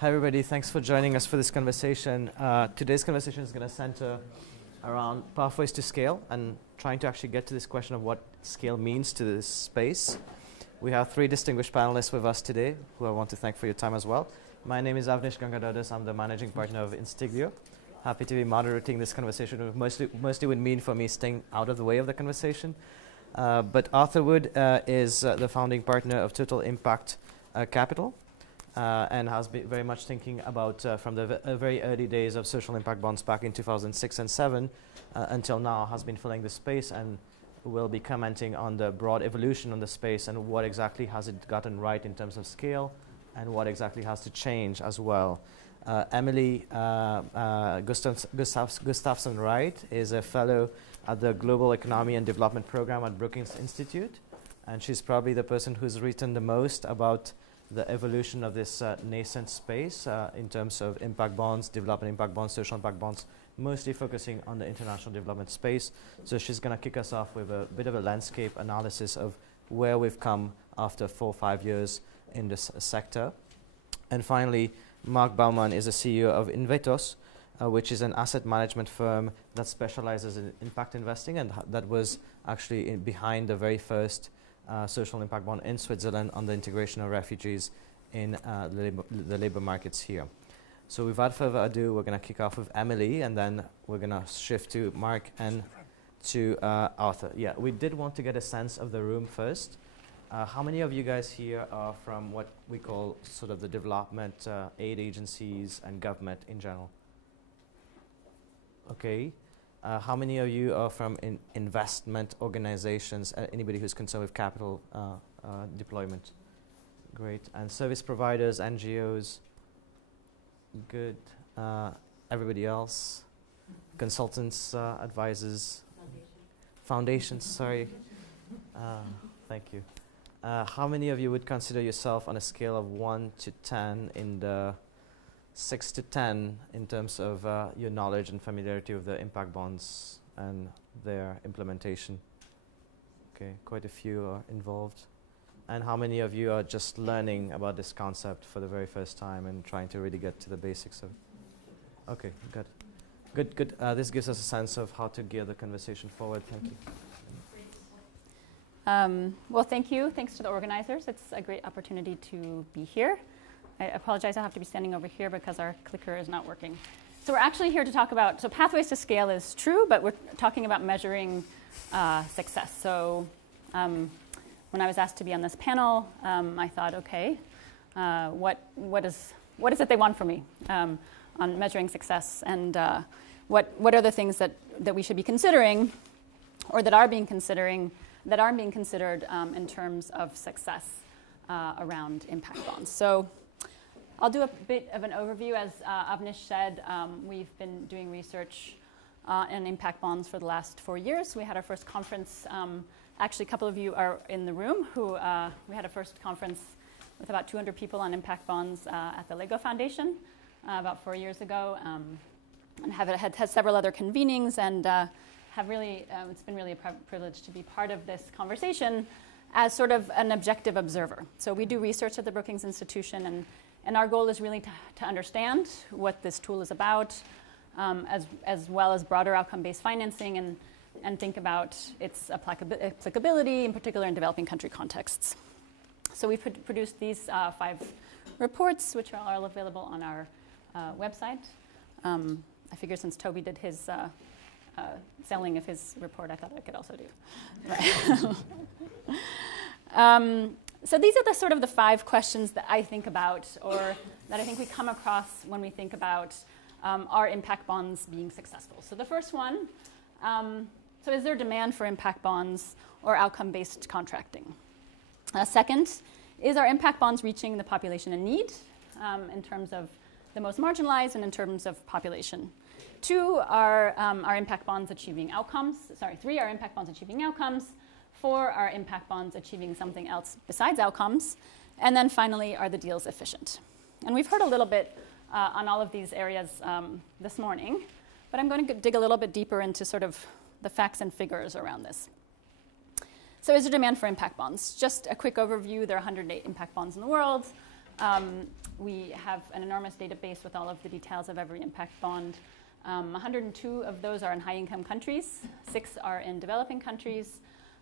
Hi everybody, thanks for joining us for this conversation. Today's conversation is going to center around pathways to scale and trying to actually get to this question of what scale means to this space. We have three distinguished panelists with us today, who I want to thank for your time as well. My name is Avnish Gangadharas. I'm the managing partner of Instiglio. Happy to be moderating this conversation, mostly would mean for me staying out of the way of the conversation. But Arthur Wood is the founding partner of Total Impact Capital. And has been very much thinking about from the very early days of social impact bonds back in 2006 and 2007 until now has been filling the space and will be commenting on the broad evolution on the space and what exactly has it gotten right in terms of scale and what exactly has to change as well. Emily Gustafsson-Wright is a fellow at the Global Economy and Development Program at Brookings Institute, and she's probably the person who's written the most about the evolution of this nascent space in terms of impact bonds, development impact bonds, social impact bonds, mostly focusing on the international development space. So she's going to kick us off with a bit of a landscape analysis of where we've come after 4 or 5 years in this sector. And finally, Marc Baumann is the CEO of Invethos, which is an asset management firm that specializes in impact investing, and that was actually behind the very first social impact bond in Switzerland on the integration of refugees in the labor markets here. So without further ado, we're going to kick off with Emily, and then we're going to shift to Marc and to Arthur. Yeah, we did want to get a sense of the room first. How many of you guys here are from what we call sort of the development aid agencies and government in general? Okay. How many of you are from investment organizations? Anybody who's concerned with capital deployment? Great. And service providers, NGOs? Good. Everybody else? Consultants, advisors? Foundations, sorry. Thank you. How many of you would consider yourself on a scale of 1 to 10 in the 6 to 10 in terms of your knowledge and familiarity with the impact bonds and their implementation? Okay, quite a few are involved. And how many of you are just learning about this concept for the very first time and trying to really get to the basics of it? Okay, good. Good. This gives us a sense of how to gear the conversation forward. Thank you. Well, thank you. Thanks to the organizers. It's a great opportunity to be here. I apologize, I have to be standing over here because our clicker is not working. So we're actually here to talk about, so pathways to scale is true, but we're talking about measuring success. So when I was asked to be on this panel, I thought, okay, what is it they want from me on measuring success, and what are the things that we should be considering, or that are being considered in terms of success around impact bonds. So I'll do a bit of an overview. As Avnish said, we've been doing research on impact bonds for the last 4 years. We had our first conference, actually a couple of you are in the room, we had a first conference with about 200 people on impact bonds at the Lego Foundation about 4 years ago, and have had several other convenings, and it's been really a privilege to be part of this conversation as sort of an objective observer. So we do research at the Brookings Institution, and our goal is really to understand what this tool is about, as well as broader outcome-based financing, and think about its applicability, in particular in developing country contexts. So we've produced these 5 reports, which are all available on our website. I figure since Toby did his selling of his report, I thought I could also do. Right. So these are the sort of the 5 questions that I think about, or that I think we come across when we think about our impact bonds being successful. So the first one, so is there demand for impact bonds or outcome-based contracting? Second, is our impact bonds reaching the population in need in terms of the most marginalized and in terms of population? 2, are our impact bonds achieving outcomes? 3, are impact bonds achieving outcomes? 4, are impact bonds achieving something else besides outcomes? And then finally, are the deals efficient? And we've heard a little bit on all of these areas this morning, but I'm going to dig a little bit deeper into sort of the facts and figures around this. So is there demand for impact bonds? Just a quick overview, there are 108 impact bonds in the world. We have an enormous database with all of the details of every impact bond. 102 of those are in high-income countries. 6 are in developing countries.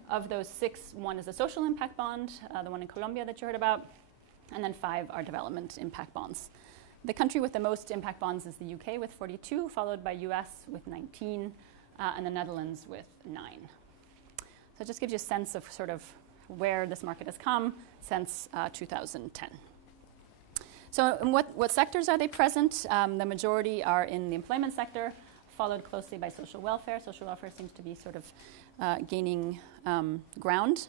Of those 6, 1 is a social impact bond, the one in Colombia that you heard about, and then 5 are development impact bonds. The country with the most impact bonds is the UK with 42, followed by US with 19, and the Netherlands with 9. So it just gives you a sense of sort of where this market has come since 2010. So in what sectors are they present? The majority are in the employment sector, followed closely by social welfare. Social welfare seems to be sort of gaining ground,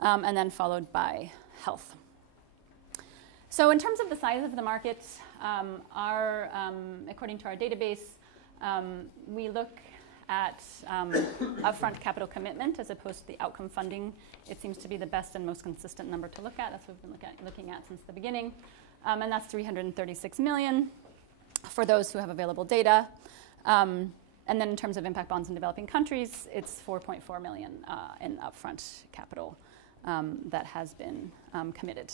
and then followed by health. So in terms of the size of the market, according to our database, we look at upfront capital commitment as opposed to the outcome funding. It seems to be the best and most consistent number to look at. That's what we've been looking at since the beginning. And that's 336 million for those who have available data. And then in terms of impact bonds in developing countries, it's 4.4 million in upfront capital that has been committed.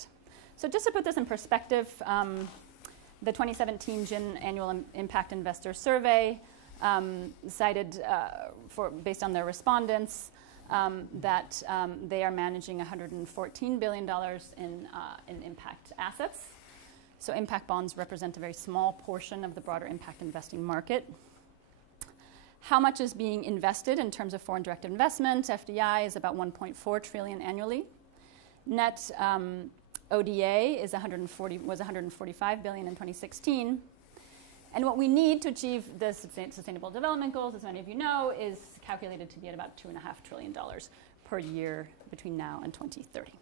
So just to put this in perspective, the 2017 GIN Annual Impact Investor Survey cited, based on their respondents, that they are managing $114 billion in impact assets. So impact bonds represent a very small portion of the broader impact investing market. How much is being invested in terms of foreign direct investment? FDI is about 1.4 trillion annually. Net ODA was 145 billion in 2016. And what we need to achieve the Sustainable Development Goals, as many of you know, is calculated to be at about $2.5 trillion per year between now and 2030.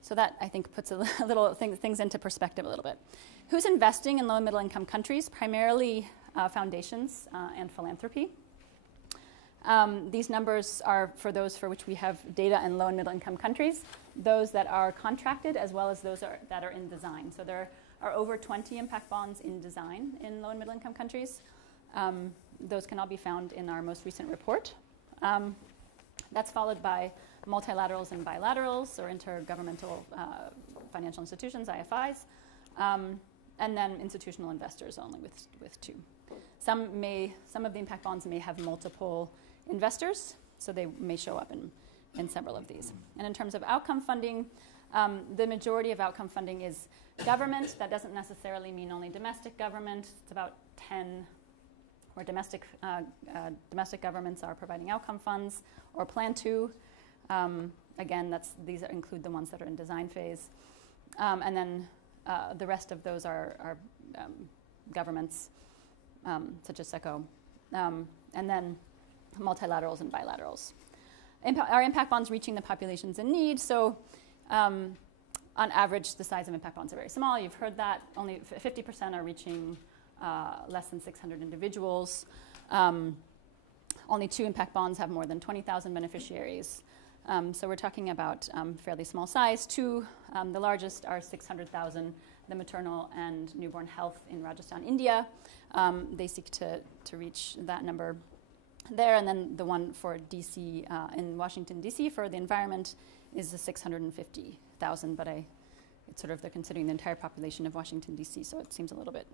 So that, I think, puts a little things into perspective a little bit. Who's investing in low and middle income countries? Primarily foundations and philanthropy. These numbers are for those for which we have data in low and middle income countries, those that are contracted as well as those that are in design. So there are over 20 impact bonds in design in low and middle income countries. Those can all be found in our most recent report. That's followed by multilaterals and bilaterals, or intergovernmental financial institutions, IFIs, and then institutional investors only with 2. Some of the impact bonds may have multiple investors, so they may show up in several of these. And in terms of outcome funding, the majority of outcome funding is government. That doesn't necessarily mean only domestic government. It's about 10 where domestic governments are providing outcome funds or plan to. Again, these include the ones that are in design phase. And then the rest of those are governments, such as SECO, and then multilaterals and bilaterals. Our impact bonds reaching the populations in need. So on average, the size of impact bonds are very small. You've heard that. Only 50% are reaching less than 600 individuals. Only 2 impact bonds have more than 20,000 beneficiaries. So we're talking about fairly small size. 2, the largest are 600,000, the maternal and newborn health in Rajasthan, India. They seek to reach that number there. And then the one for DC, in Washington, DC, for the environment is the 650,000, but it's sort of, they're considering the entire population of Washington, DC, so it seems a little bit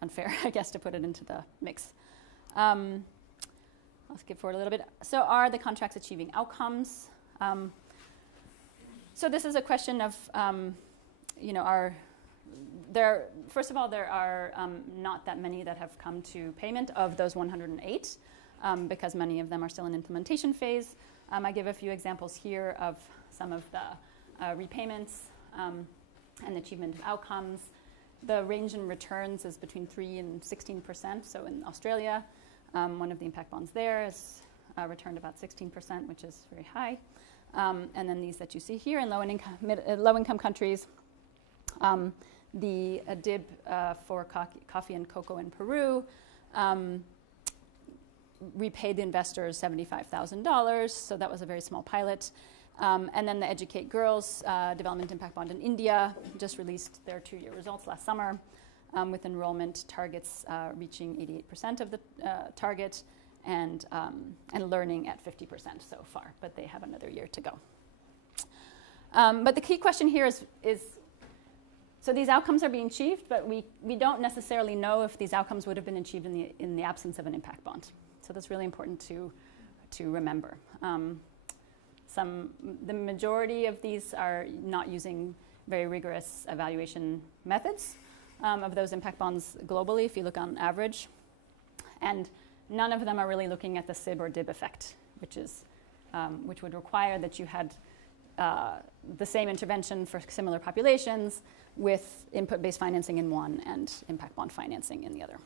unfair, I guess, to put it into the mix. I'll skip forward a little bit. So are the contracts achieving outcomes? So this is a question of, first of all, there are not that many that have come to payment of those 108, because many of them are still in implementation phase. I give a few examples here of some of the repayments and achievement of outcomes. The range in returns is between 3 and 16%. So in Australia, one of the impact bonds there has returned about 16%, which is very high. And then these that you see here in low-income countries, the DIB for coffee and cocoa in Peru repaid the investors $75,000, so that was a very small pilot. And then the Educate Girls Development Impact Bond in India just released their 2-year results last summer, with enrollment targets reaching 88% of the target, and learning at 50% so far, but they have another year to go. But the key question here is So these outcomes are being achieved, but we don't necessarily know if these outcomes would have been achieved in the absence of an impact bond. So that's really important to remember. The majority of these are not using very rigorous evaluation methods of those impact bonds globally, if you look on average. And none of them are really looking at the SIB or DIB effect, which would require that you had the same intervention for similar populations with input-based financing in one and impact bond financing in the other.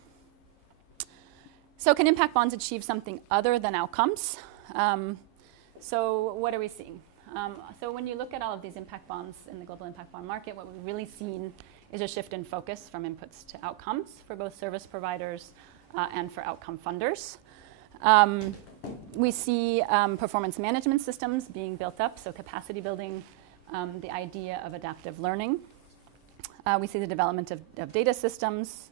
So can impact bonds achieve something other than outcomes? So what are we seeing? So when you look at all of these impact bonds in the global impact bond market, what we've really seen is a shift in focus from inputs to outcomes for both service providers and for outcome funders. We see performance management systems being built up, so capacity building, the idea of adaptive learning. We see the development of data systems.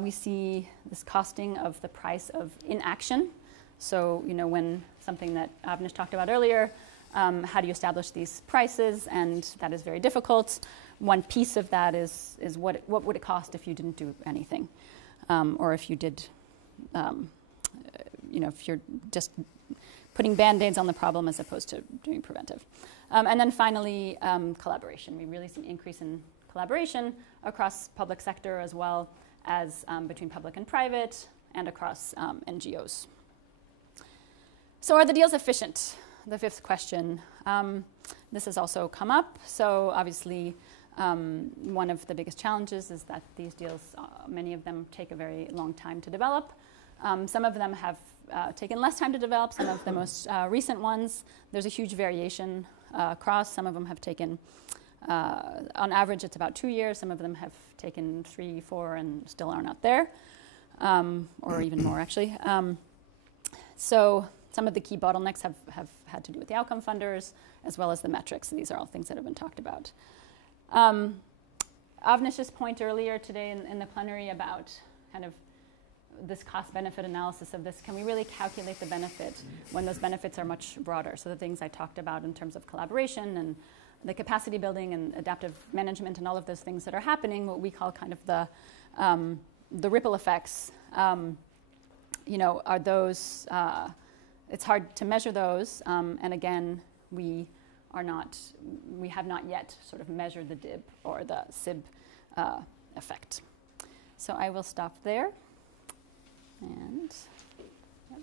We see this costing of the price of inaction. So, when something that Avnish talked about earlier, how do you establish these prices? And that is very difficult. One piece of that is what would it cost if you didn't do anything? Or if you did, if you're just putting Band-Aids on the problem as opposed to doing preventive. And then finally, collaboration. We really see an increase in collaboration across public sector as well as between public and private and across NGOs. So are the deals efficient? The fifth question. This has also come up. So obviously, one of the biggest challenges is that these deals, many of them take a very long time to develop. Some of them have taken less time to develop. Some of the most recent ones, there's a huge variation across. Some of them have taken, on average, it's about 2 years. Some of them have taken 3, 4, and still are not there, or even more, actually. So some of the key bottlenecks have had to do with the outcome funders, as well as the metrics. These are all things that have been talked about. Avnish's point earlier today in the plenary about kind of this cost-benefit analysis of this, can we really calculate the benefit when those benefits are much broader? So the things I talked about in terms of collaboration and the capacity building and adaptive management and all of those things that are happening, what we call kind of the ripple effects, are those, it's hard to measure those, and again, we have not yet sort of measured the DIB or the SIB effect. So I will stop there. And yep.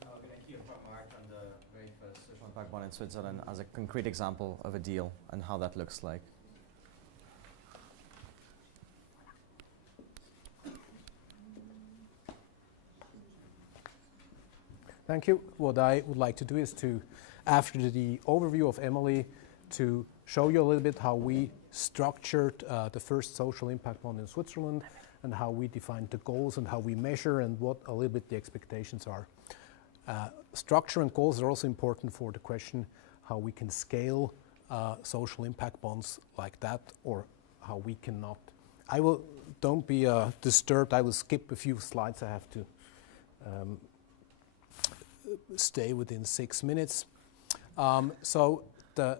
Now we're going to hear from Marc on the very first social impact bond in Switzerland as a concrete example of a deal and how that looks like. Thank you. What I would like to do is to, after the overview of Emily, to show you a little bit how we structured the first social impact bond in Switzerland and how we defined the goals and how we measure and what a little bit the expectations are. Structure and goals are also important for the question how we can scale social impact bonds like that or how we cannot. Don't be disturbed, I will skip a few slides. I have to stay within 6 minutes. So the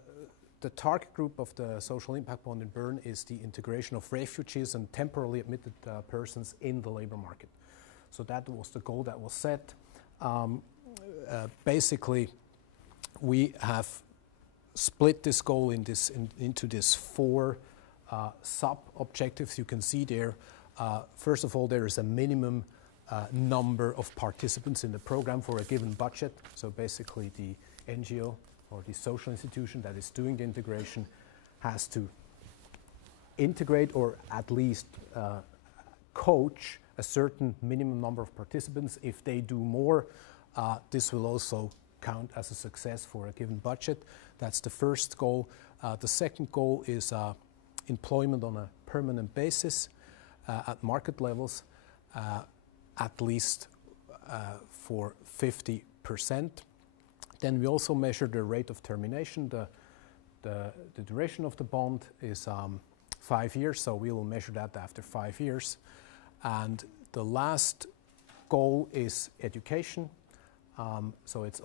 target group of the social impact bond in Bern is the integration of refugees and temporarily admitted persons in the labor market. So that was the goal that was set. Basically, we have split this goal into these 4 sub-objectives you can see there. First of all, there is a minimum number of participants in the program for a given budget. So basically the NGO or the social institution that is doing the integration has to integrate or at least coach a certain minimum number of participants. If they do more, this will also count as a success for a given budget. That's the first goal. The second goal is employment on a permanent basis at market levels. At least for 50%. Then we also measure the rate of termination. The duration of the bond is 5 years, so we will measure that after 5 years. And the last goal is education. So it's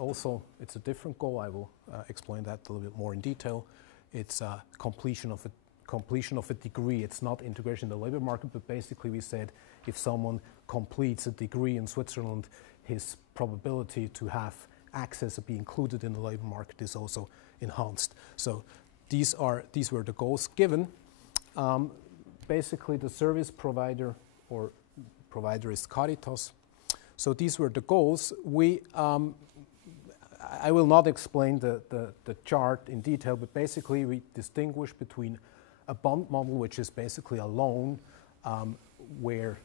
a different goal. I will explain that a little bit more in detail. It's completion of a degree. It's not integration in the labor market, but basically we said if someone completes a degree in Switzerland, his probability to have access or be included in the labor market is also enhanced. So these were the goals given. Basically the service provider or provider is Caritas. So these were the goals. I will not explain the chart in detail, but basically we distinguish between a bond model, which is basically a loan where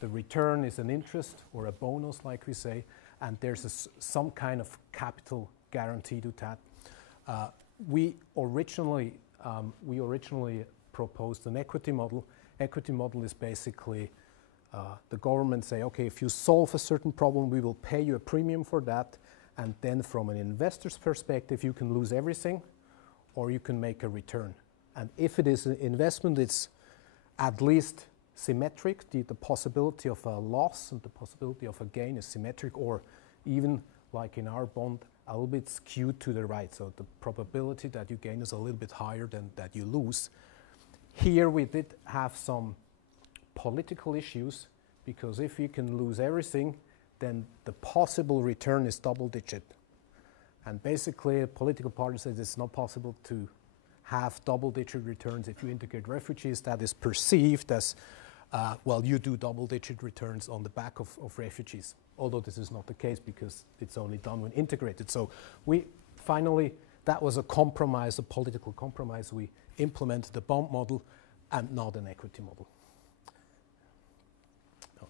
the return is an interest or a bonus, like we say, and there's some kind of capital guarantee to that. We originally proposed an equity model. Equity model is basically the government say, okay, if you solve a certain problem, we will pay you a premium for that, and then from an investor's perspective, you can lose everything or you can make a return. And if it is an investment, it's at least symmetric. The possibility of a loss and the possibility of a gain is symmetric, or even like in our bond, a little bit skewed to the right. So the probability that you gain is a little bit higher than that you lose. Here we did have some political issues, because if you can lose everything, then the possible return is double digit. And basically a political party says it's not possible to have double digit returns if you integrate refugees. That is perceived as, well, you do double digit returns on the back of refugees. Although this is not the case, because it's only done when integrated. So we finally, that was a compromise, a political compromise. We implemented the bond model and not an equity model.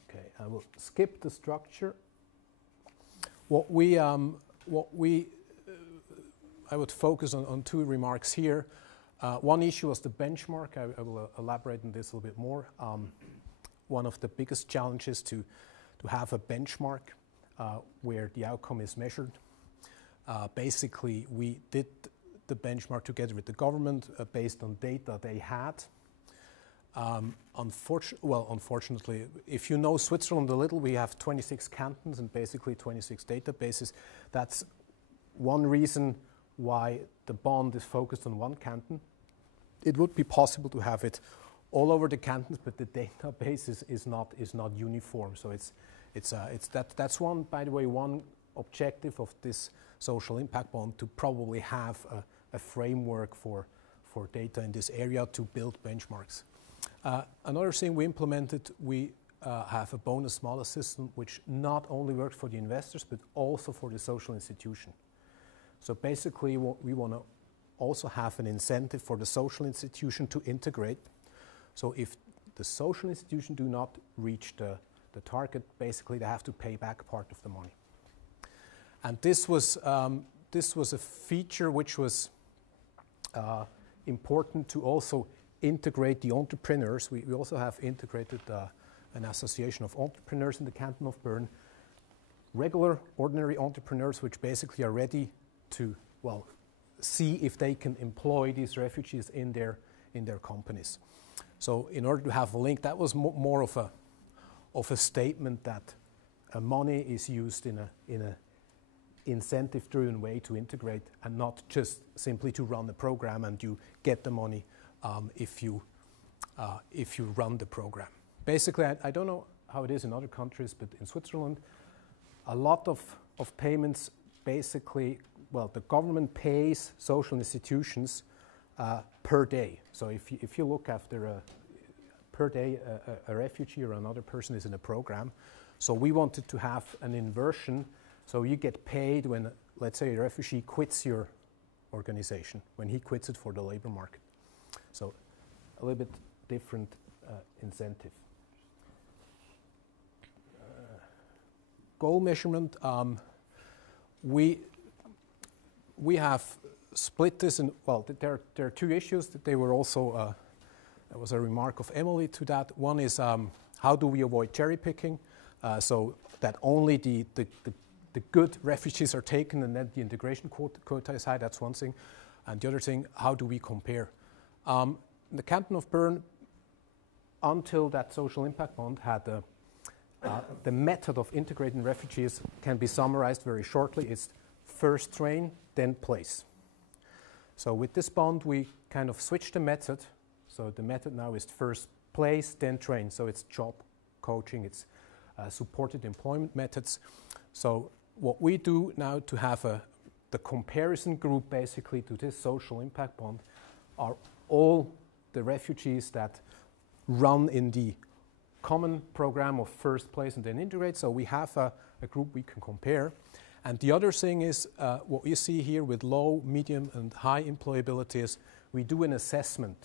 Okay, I will skip the structure. I would focus on two remarks here. One issue was the benchmark. I will elaborate on this a little bit more. One of the biggest challenges to have a benchmark where the outcome is measured. Basically, we did the benchmark together with the government based on data they had. Unfortunately, if you know Switzerland a little, we have 26 cantons and basically 26 databases. That's one reason why the bond is focused on one canton. It would be possible to have it all over the cantons, but the database is not uniform. So that's one, by the way, one objective of this social impact bond, to probably have a framework for data in this area to build benchmarks. Another thing we implemented, we have a bonus malus system, which not only works for the investors, but also for the social institution. So basically, we want to also have an incentive for the social institution to integrate. So if the social institution do not reach the target, basically they have to pay back part of the money. And this was a feature which was important to also integrate the entrepreneurs. We also have integrated an association of entrepreneurs in the canton of Bern, regular, ordinary entrepreneurs, which basically are ready to, well, see if they can employ these refugees in their companies. So in order to have a link, that was more of a statement that money is used in a incentive-driven way to integrate, and not just simply to run the program and you get the money if you run the program. Basically, I don't know how it is in other countries, but in Switzerland, a lot of payments basically, well, the government pays social institutions per day. So if you look after per day a refugee or another person is in a program, so we wanted to have an inversion. So you get paid when, let's say, a refugee quits your organization, when he quits it for the labor market. So a little bit different incentive. Goal measurement, we have split this in, well, there are two issues that they were also, there was a remark of Emily to that. One is how do we avoid cherry picking, so that only the good refugees are taken and then the integration quota is high. That's one thing. And the other thing, how do we compare? The canton of Bern, until that social impact bond, had The method of integrating refugees can be summarized very shortly. It's first train, then place. So with this bond, we kind of switch the method. So the method now is first place, then train. So it's job coaching, it's supported employment methods. So what we do now to have the comparison group basically to this social impact bond are all the refugees that run in the common program of first place and then integrate. So we have a group we can compare. And the other thing is what you see here with low, medium, and high employability is we do an assessment.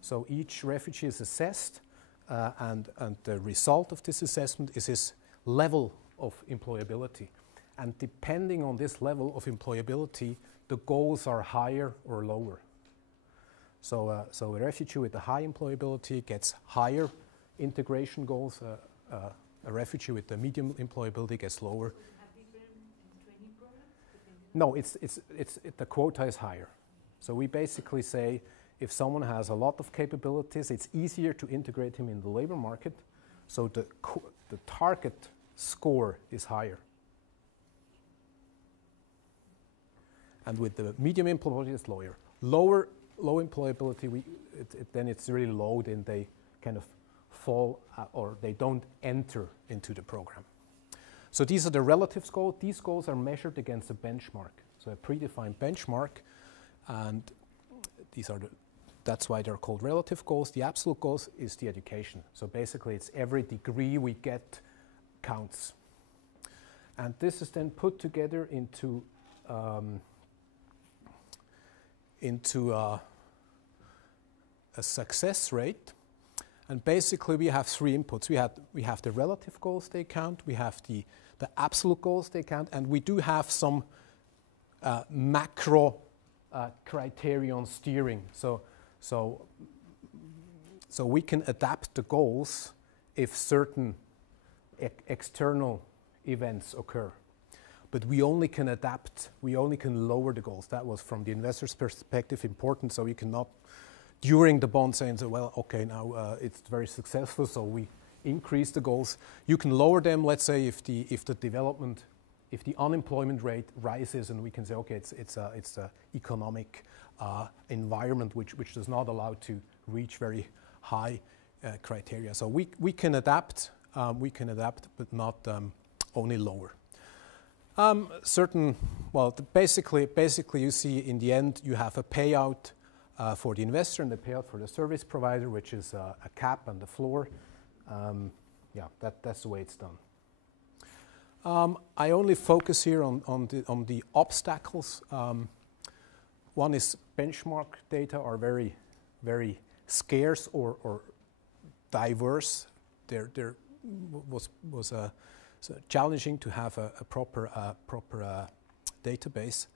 So each refugee is assessed, and the result of this assessment is his level of employability. And depending on this level of employability, the goals are higher or lower. So a refugee with a high employability gets higher integration goals. A refugee with a medium employability gets lower. No, the quota is higher. So we basically say if someone has a lot of capabilities, it's easier to integrate him in the labor market. So the target score is higher. And with the medium employability, it's lower. Low employability, then it's really low, then they kind of fall or they don't enter into the program. So these are the relative goals. These goals are measured against a benchmark. So a predefined benchmark, and that's why they're called relative goals. The absolute goals is the education. So basically it's every degree we get counts. And this is then put together into a success rate. And basically we have three inputs. We have the relative goals they count, we have the absolute goals they count, and we do have some macro criterion steering. So we can adapt the goals if certain external events occur. But we only can adapt, we only can lower the goals. That was from the investor's perspective important, so you cannot during the bond saying, well, okay, now it's very successful, so we increase the goals. You can lower them, let's say, if the unemployment rate rises, and we can say, okay, it's a economic environment which does not allow to reach very high criteria. So we can adapt, but not only lower. Basically, you see in the end you have a payout for the investor and the payout for the service provider, which is a cap and a floor. That's the way it's done. I only focus here on the obstacles. One is benchmark data are very, very scarce or diverse. There was challenging to have a proper database.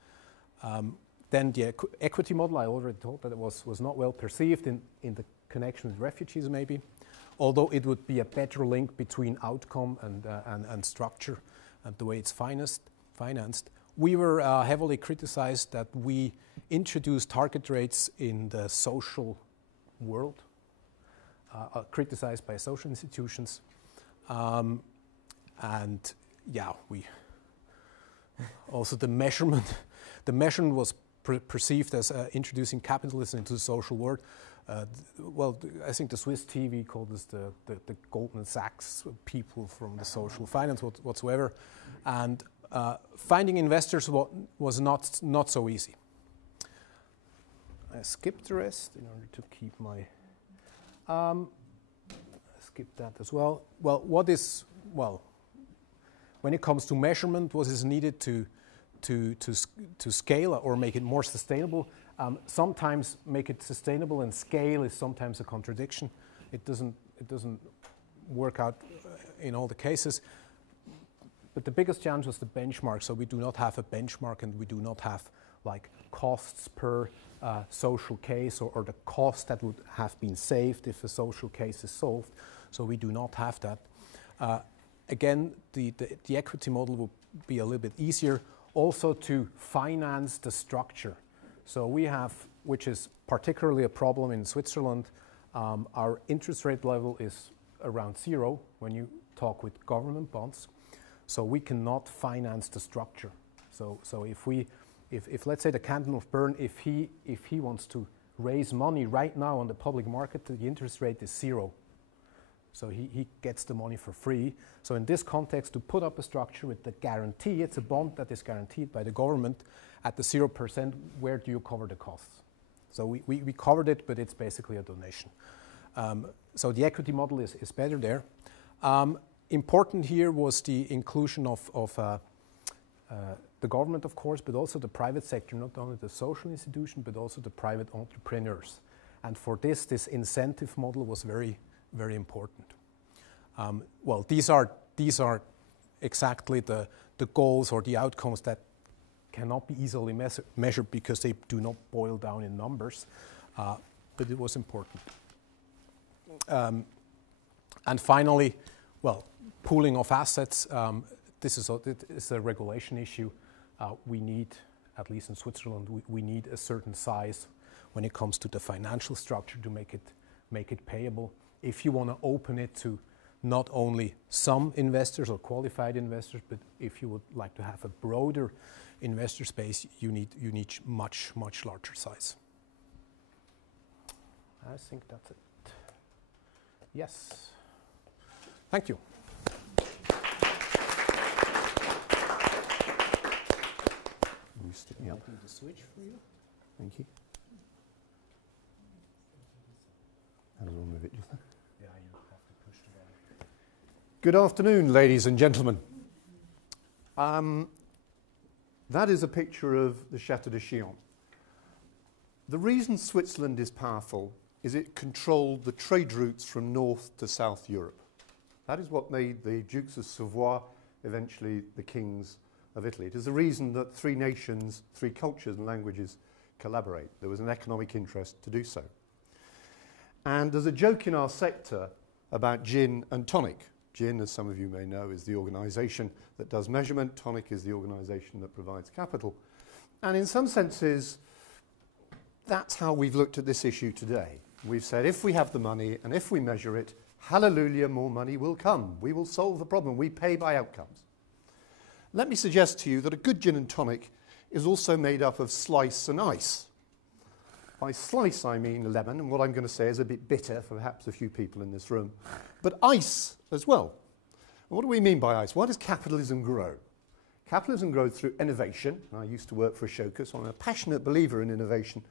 Then the equity model, I already told that it was not well perceived in the connection with refugees maybe, although it would be a better link between outcome and structure and the way it's financed. We were heavily criticized that we introduced target rates in the social world, criticized by social institutions. We also the measurement was perceived as introducing capitalism into the social world. I think the Swiss TV called us the Goldman Sachs people from the social finance whatsoever, and finding investors was not so easy. I skipped the rest in order to keep my. Skip that as well. When it comes to measurement, what is needed to scale or make it more sustainable? Sometimes make it sustainable and scale is sometimes a contradiction. It doesn't work out in all the cases. But the biggest challenge was the benchmark. So we do not have a benchmark, and we do not have like costs per social case or the cost that would have been saved if a social case is solved. So we do not have that. Again, the equity model will be a little bit easier also to finance the structure. So we have, which is particularly a problem in Switzerland, our interest rate level is around zero. When you talk with government bonds. So we cannot finance the structure. So if let's say the Canton of Bern, if he wants to raise money right now on the public market, the interest rate is 0. So he gets the money for free. So in this context, to put up a structure with the guarantee, it's a bond that is guaranteed by the government at the 0%, where do you cover the costs? So we covered it, but it's basically a donation. So the equity model is better there. Important here was the inclusion of the government, of course, but also the private sector, not only the social institution, but also the private entrepreneurs. And for this incentive model was very, very important. Well, these are exactly the goals or the outcomes that cannot be easily measured because they do not boil down in numbers, but it was important. And finally, well, pooling of assets. This is a regulation issue. We need, at least in Switzerland, we need a certain size when it comes to the financial structure to make it payable. If you want to open it to not only some investors or qualified investors, but if you would like to have a broader investor space, you need much larger size. I think that's it. Yes. Thank you. Yep. The switch for you. Thank you. How does one move it? Just there? Yeah, you have to push the button. Good afternoon, ladies and gentlemen. That is a picture of the Château de Chillon. The reason Switzerland is powerful is it controlled the trade routes from North to South Europe. That is what made the Dukes of Savoy eventually the kings of Italy. It is the reason that 3 nations, 3 cultures and languages collaborate. There was an economic interest to do so. And there's a joke in our sector about gin and tonic. Gin, as some of you may know, is the organisation that does measurement. Tonic is the organisation that provides capital. And in some senses, that's how we've looked at this issue today. We've said if we have the money and if we measure it, hallelujah, more money will come. We will solve the problem. We pay by outcomes. Let me suggest to you that a good gin and tonic is also made up of slice and ice. By slice, I mean lemon, and what I'm going to say is a bit bitter for perhaps a few people in this room, but ice as well. And what do we mean by ice? Why does capitalism grow? Capitalism grows through innovation. I used to work for Ashoka, so I'm a passionate believer in innovation,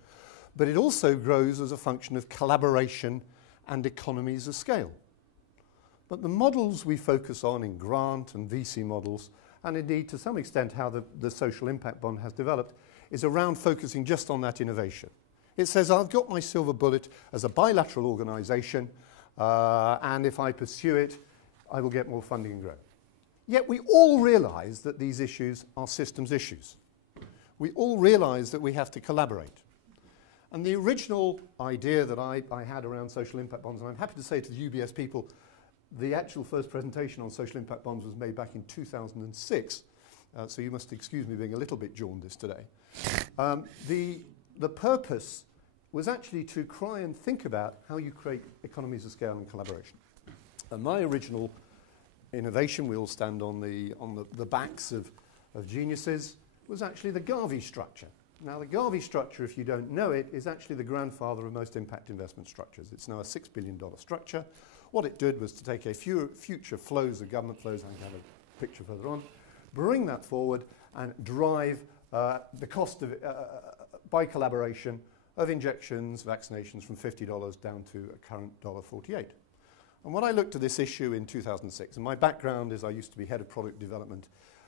but it also grows as a function of collaboration and economies of scale. But the models we focus on in grant and VC models, and indeed to some extent how the social impact bond has developed, is around focusing just on that innovation. It says, I've got my silver bullet as a bilateral organisation, and if I pursue it, I will get more funding and grow. Yet we all realise that these issues are systems issues. We all realise that we have to collaborate. And the original idea that I had around social impact bonds, and I'm happy to say to the UBS people, the actual first presentation on social impact bonds was made back in 2006, so you must excuse me being a little bit jaundiced today. The purpose was actually to try and think about how you create economies of scale and collaboration. And my original innovation, we all stand on the backs of geniuses, was actually the Garvey structure. Now the Garvey structure, if you don't know it, is actually the grandfather of most impact investment structures. It's now a $6 billion structure. What it did was to take a future flows of government flows, I can have a picture further on, bring that forward and drive the cost of by collaboration of injections, vaccinations from $50 down to a current $1.48. And when I looked at this issue in 2006, and my background is I used to be head of product development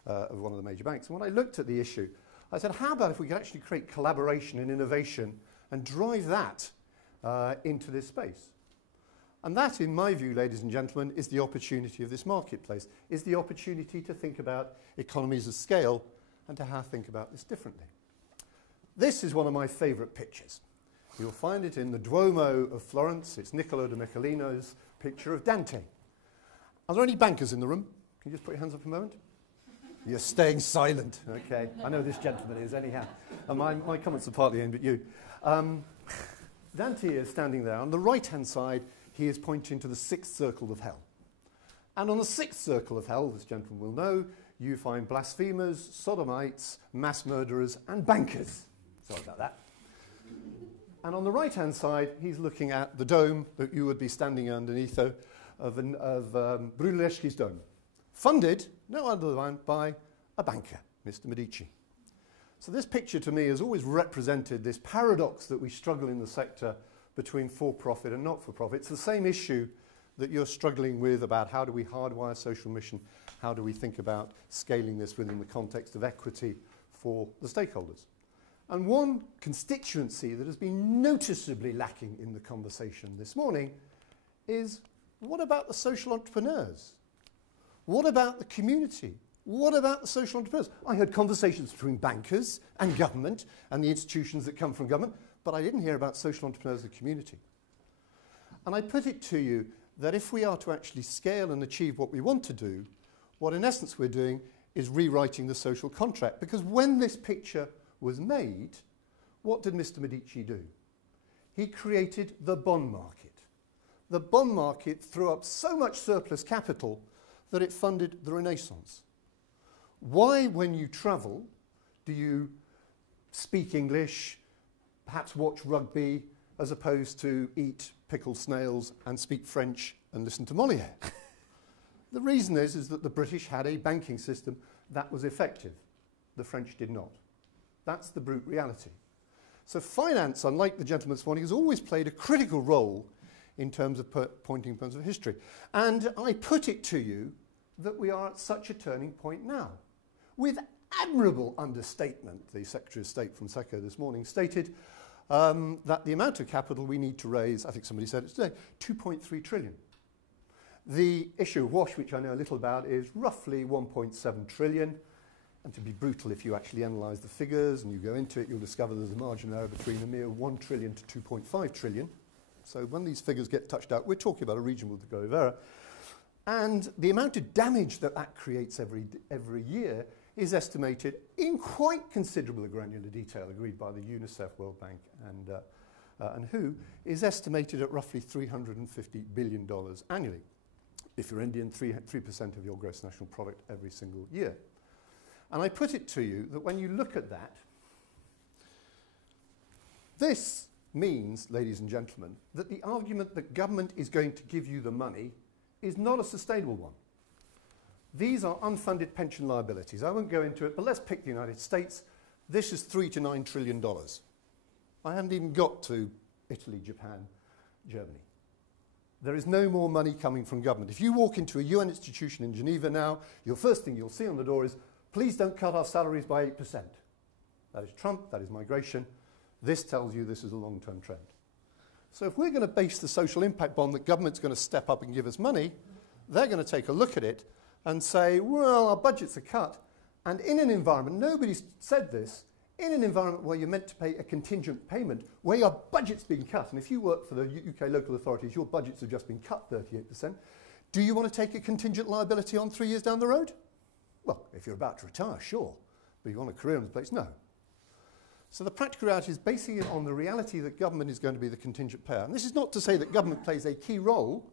of one of the major banks, and when I looked at the issue, I said, how about if we could actually create collaboration and innovation and drive that into this space? And that, in my view, ladies and gentlemen, is the opportunity of this marketplace, is the opportunity to think about economies of scale and to think about this differently. This is one of my favourite pictures. You'll find it in the Duomo of Florence. It's Niccolo de Michelino's picture of Dante. Are there any bankers in the room? Can you just put your hands up a moment? You're staying silent. Okay, I know this gentleman is anyhow. And my comments are partly aimed at you. Dante is standing there. On the right-hand side, he is pointing to the 6th circle of hell. And on the sixth circle of hell, this gentleman will know, you find blasphemers, sodomites, mass murderers, and bankers. Sorry about that. And on the right-hand side, he's looking at the dome that you would be standing underneath of Brunelleschi's dome. Funded, no other than by a banker, Mr. Medici. So this picture to me has always represented this paradox that we struggle in the sector between for-profit and not-for-profit. It's the same issue that you're struggling with about how do we hardwire social mission, how do we think about scaling this within the context of equity for the stakeholders. And one constituency that has been noticeably lacking in the conversation this morning is, what about the social entrepreneurs? What about the community? What about the social entrepreneurs? I heard conversations between bankers and government and the institutions that come from government, but I didn't hear about social entrepreneurs and community. And I put it to you that if we are to actually scale and achieve what we want to do, what in essence we're doing is rewriting the social contract. Because when this picture was made, what did Mr. Medici do? He created the bond market. The bond market threw up so much surplus capital that it funded the Renaissance. Why, when you travel, do you speak English, perhaps watch rugby, as opposed to eat pickled snails and speak French and listen to Molière? The reason is that the British had a banking system that was effective. The French did not. That's the brute reality. So finance, unlike the gentleman this morning, has always played a critical role in terms of pointing points of history. And I put it to you that we are at such a turning point now. With admirable understatement, the Secretary of State from SECO this morning stated that the amount of capital we need to raise, I think somebody said it today, 2.3 trillion. The issue of WASH, which I know a little about, is roughly 1.7 trillion. And to be brutal, if you actually analyse the figures and you go into it, you'll discover there's a margin there between a mere 1 trillion to 2.5 trillion. So when these figures get touched out, we're talking about a region with the Goivera. And the amount of damage that that creates every year is estimated in quite considerable granular detail, agreed by the UNICEF, World Bank, and WHO, is estimated at roughly $350 billion annually. If you're Indian, 3% of your gross national product every single year. And I put it to you that when you look at that, this means, ladies and gentlemen, that the argument that government is going to give you the money is not a sustainable one. These are unfunded pension liabilities. I won't go into it, but let's pick the United States. This is $3 to $9 trillion. I haven't even got to Italy, Japan, Germany. There is no more money coming from government. If you walk into a UN institution in Geneva now, your first thing you'll see on the door is, please don't cut our salaries by 8%. That is Trump, that is migration. This tells you this is a long-term trend. So if we're going to base the social impact bond that government's going to step up and give us money, they're going to take a look at it and say, well, our budgets are cut. And in an environment, nobody's said this, in an environment where you're meant to pay a contingent payment, where your budget's been cut, and if you work for the UK local authorities, your budgets have just been cut 38%, do you want to take a contingent liability on 3 years down the road? Well, if you're about to retire, sure. But you want a career in the place? No. So the practical reality is basing it on the reality that government is going to be the contingent payer. And this is not to say that government plays a key role.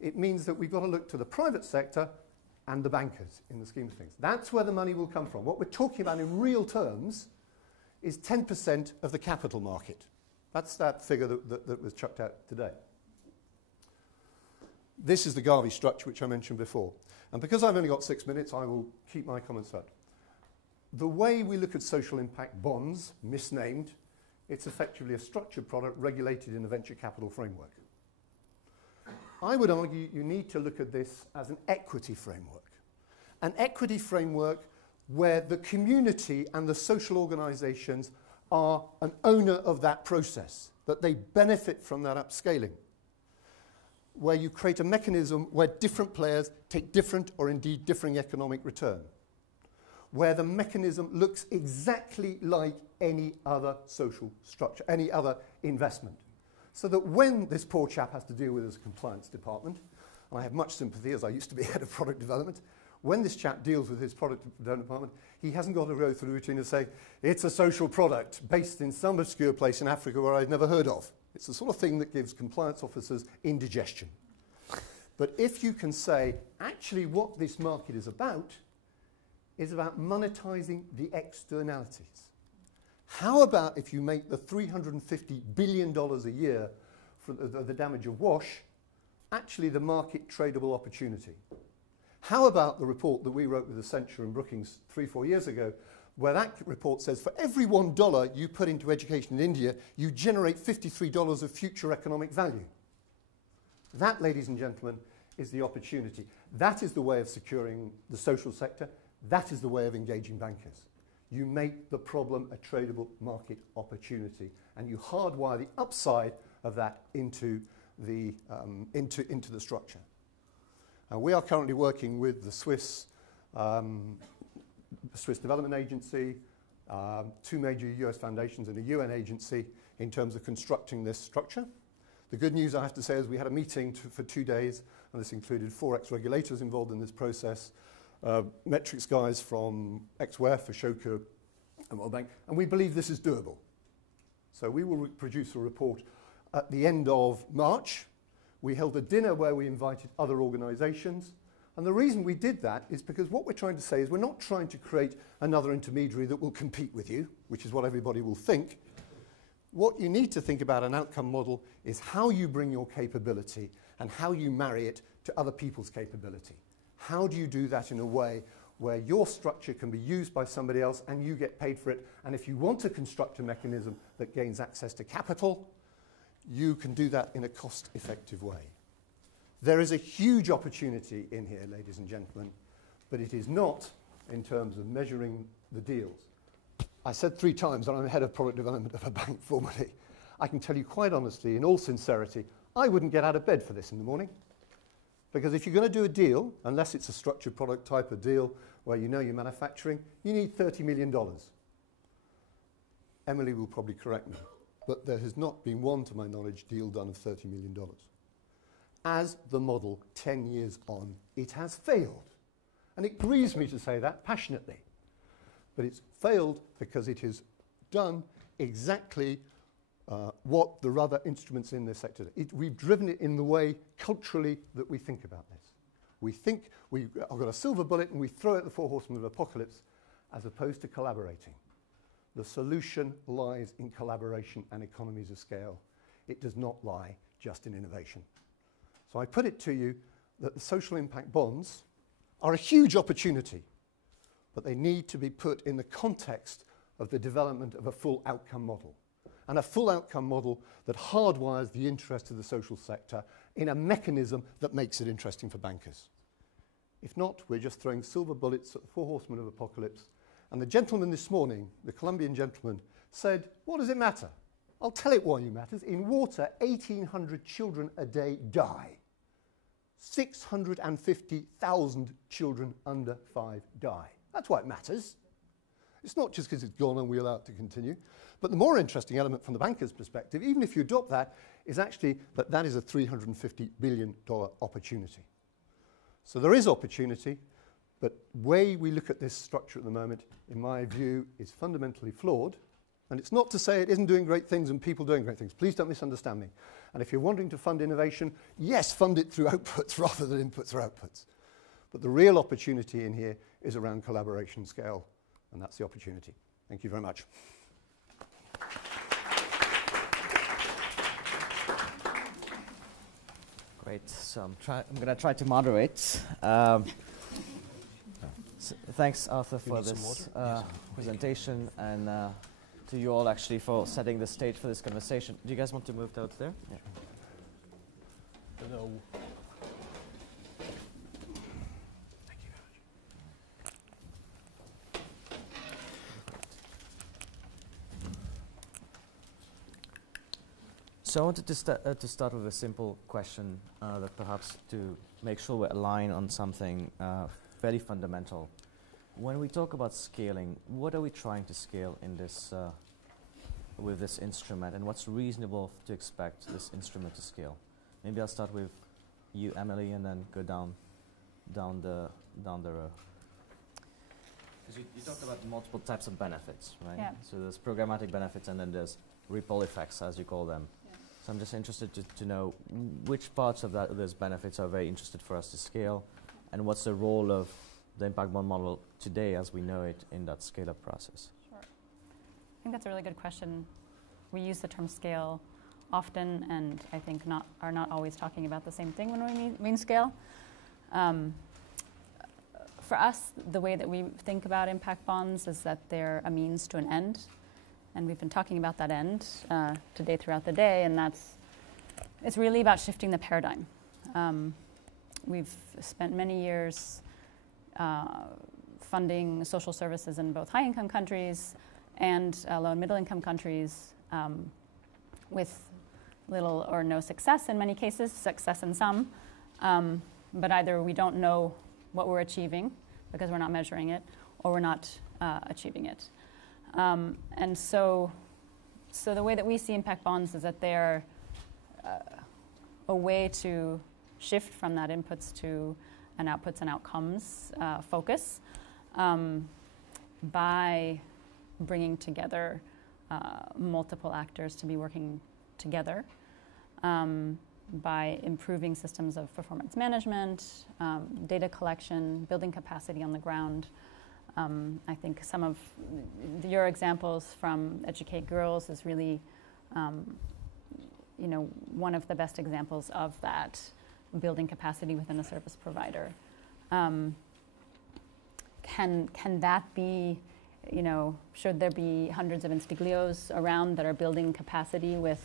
It means that we've got to look to the private sector and the bankers in the scheme of things. That's where the money will come from. What we're talking about in real terms is 10% of the capital market. That's that figure that was chucked out today. This is the Garvey structure, which I mentioned before. And because I've only got 6 minutes, I will keep my comments short. The way we look at social impact bonds, misnamed, it's effectively a structured product regulated in a venture capital framework. I would argue you need to look at this as an equity framework. An equity framework where the community and the social organisations are an owner of that process, that they benefit from that upscaling. Where you create a mechanism where different players take different or indeed differing economic return. Where the mechanism looks exactly like any other social structure, any other investment. So that when this poor chap has to deal with his compliance department, and I have much sympathy as I used to be head of product development, when this chap deals with his product development department, he hasn't got to go through the routine of saying, it's a social product based in some obscure place in Africa where I've never heard of. It's the sort of thing that gives compliance officers indigestion. But if you can say, actually what this market is about monetizing the externalities. How about if you make the $350 billion a year for the damage of wash actually the market tradable opportunity? How about the report that we wrote with Accenture and Brookings 3-4 years ago, where that report says for every $1 you put into education in India, you generate $53 of future economic value. That, ladies and gentlemen, is the opportunity. That is the way of securing the social sector. That is the way of engaging bankers. You make the problem a tradable market opportunity, and you hardwire the upside of that into the structure. We are currently working with the Swiss Development Agency, 2 major US foundations and a UN agency in terms of constructing this structure. The good news, I have to say, is we had a meeting for 2 days, and this included 4 ex-regulators involved in this process, metrics guys from ex-WEF, Ashoka, and World Bank, and we believe this is doable. So we will produce a report at the end of March. We held a dinner where we invited other organizations, and the reason we did that is because what we're trying to say is we're not trying to create another intermediary that will compete with you, which is what everybody will think. What you need to think about an outcome model is how you bring your capability and how you marry it to other people's capability. How do you do that in a way where your structure can be used by somebody else and you get paid for it? And if you want to construct a mechanism that gains access to capital, you can do that in a cost-effective way. There is a huge opportunity in here, ladies and gentlemen, but it is not in terms of measuring the deals. I said 3 times that I'm head of product development of a bank formerly. I can tell you quite honestly, in all sincerity, I wouldn't get out of bed for this in the morning. Because if you're going to do a deal, unless it's a structured product type of deal where you know you're manufacturing, you need $30 million. Emily will probably correct me, but there has not been one, to my knowledge, deal done of $30 million. As the model, 10 years on, it has failed. And it grieves me to say that passionately. But it's failed because it has done exactly what the other instruments in this sector do. We've driven it in the way culturally that we think about this. We think we've got a silver bullet and we throw it at the 4 horsemen of apocalypse as opposed to collaborating. The solution lies in collaboration and economies of scale. It does not lie just in innovation. So I put it to you that the social impact bonds are a huge opportunity, but they need to be put in the context of the development of a full outcome model. And a full outcome model that hardwires the interest of the social sector in a mechanism that makes it interesting for bankers. If not, we're just throwing silver bullets at the 4 horsemen of apocalypse. And the gentleman this morning, the Colombian gentleman, said, what does it matter? I'll tell it why it matters. In water, 1,800 children a day die. 650,000 children under 5 die. That's why it matters. It's not just because it's gone and we allow it to continue. But the more interesting element from the banker's perspective, even if you adopt that, is actually that that is a $350 billion opportunity. So there is opportunity, but the way we look at this structure at the moment, in my view, is fundamentally flawed. And it's not to say it isn't doing great things and people doing great things. Please don't misunderstand me. And if you're wanting to fund innovation, yes, fund it through outputs rather than inputs or outputs. But the real opportunity in here is around collaboration scale, and that's the opportunity. Thank you very much. Great. So I'm going to try to moderate. Thanks, Arthur, for this presentation, and to you all actually for setting the stage for this conversation. Do you guys want to move out there? Yeah. No. So I wanted to start with a simple question that perhaps to make sure we're aligned on something fairly fundamental. When we talk about scaling, what are we trying to scale in this with this instrument, and what's reasonable to expect this instrument to scale? Maybe I'll start with you, Emily, and then go down the row. Because you talked about multiple types of benefits, right? Yeah. So there's programmatic benefits, and then there's ripple effects, as you call them. So I'm just interested to know which parts of those benefits are very interested for us to scale, and what's the role of the impact bond model today as we know it in that scale-up process? Sure. I think that's a really good question. We use the term scale often, and I think are not always talking about the same thing when we mean scale. For us, the way that we think about impact bonds is that they're a means to an end. And we've been talking about that end today throughout the day, and it's really about shifting the paradigm. We've spent many years funding social services in both high-income countries and low and middle-income countries with little or no success in many cases, success in some, but either we don't know what we're achieving because we're not measuring it, or we're not achieving it. And so the way that we see impact bonds is that they're a way to shift from that inputs to an outputs and outcomes focus by bringing together multiple actors to be working together, by improving systems of performance management, data collection, building capacity on the ground. I think some of your examples from Educate Girls is really, one of the best examples of that, building capacity within a service provider. Can that be, should there be hundreds of instiglios around that are building capacity with,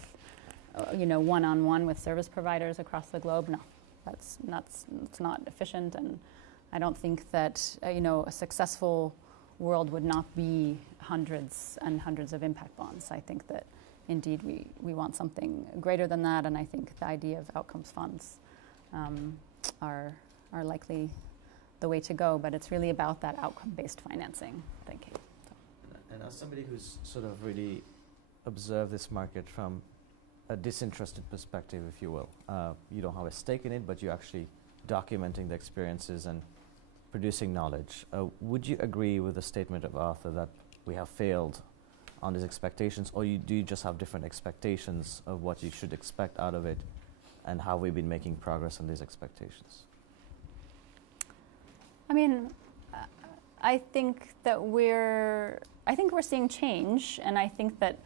one-on-one with service providers across the globe? No, it's not efficient, and I don't think that a successful world would not be hundreds and hundreds of impact bonds. I think that indeed we want something greater than that, and I think the idea of outcomes funds are likely the way to go, but it's really about that outcome-based financing thinking. And as somebody who's sort of really observed this market from a disinterested perspective, if you will, you don't have a stake in it, but you're actually documenting the experiences and producing knowledge. Would you agree with the statement of Arthur that we have failed on these expectations, or do you just have different expectations of what you should expect out of it, and how we've been making progress on these expectations? I mean, I think we're seeing change, and I think that,